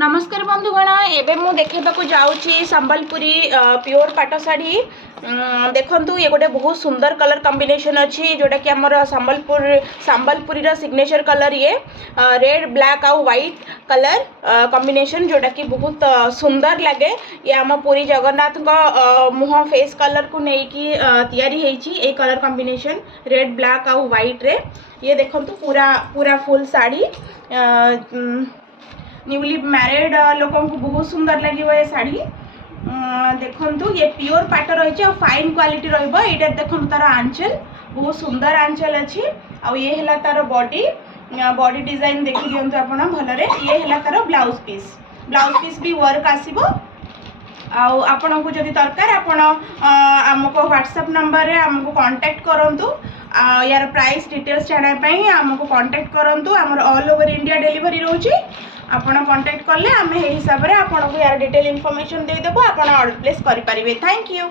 नमस्कार बंधुगण एबे मु देखेबाकू जाऊँगी संबलपुरी प्योर पाट शाढ़ी देखु ये गोटे बहुत सुंदर कलर कॉम्बिनेशन अच्छी जोटा कि आमर संबलपुरी सिग्नेचर कलर ये रेड ब्लैक आउ व्हाइट कलर कॉम्बिनेशन जोटा कि बहुत सुंदर लगे ये आम पुरी जगन्नाथ मुह फेस कलर को लेकिन तैयारी होती कलर कॉम्बिनेशन रेड ब्लैक आउ व्हाइट रे ये देखु पूरा पूरा फुल साड़ी न्यूली मैरिड लोकों को बहुत सुंदर लगे ये शाढ़ी देखु ये प्योर पाट रही फाइन क्वालिटी रहा देखो तार आंचल बहुत सुंदर आंचल अच्छी आ ये है तार बॉडी बॉडी डिजाइन देखी दिंतु आप भलरे ये है तार ब्लाउज पीस भी वर्क आसो आपण को जदि दरकार आपण आमको व्हाट्सएप नंबर रे आमको कांटेक्ट करंतु यार प्राइस डिटेल्स जानापी आमको कांटेक्ट करंतु आमर ऑल ओवर इंडिया डिलीवरी रोची आपण कांटेक्ट कले आम हिसाब से आपको यार डिटेल इनफॉरमेशन देदेबू आप ऑर्डर प्लेस करें। Thank you.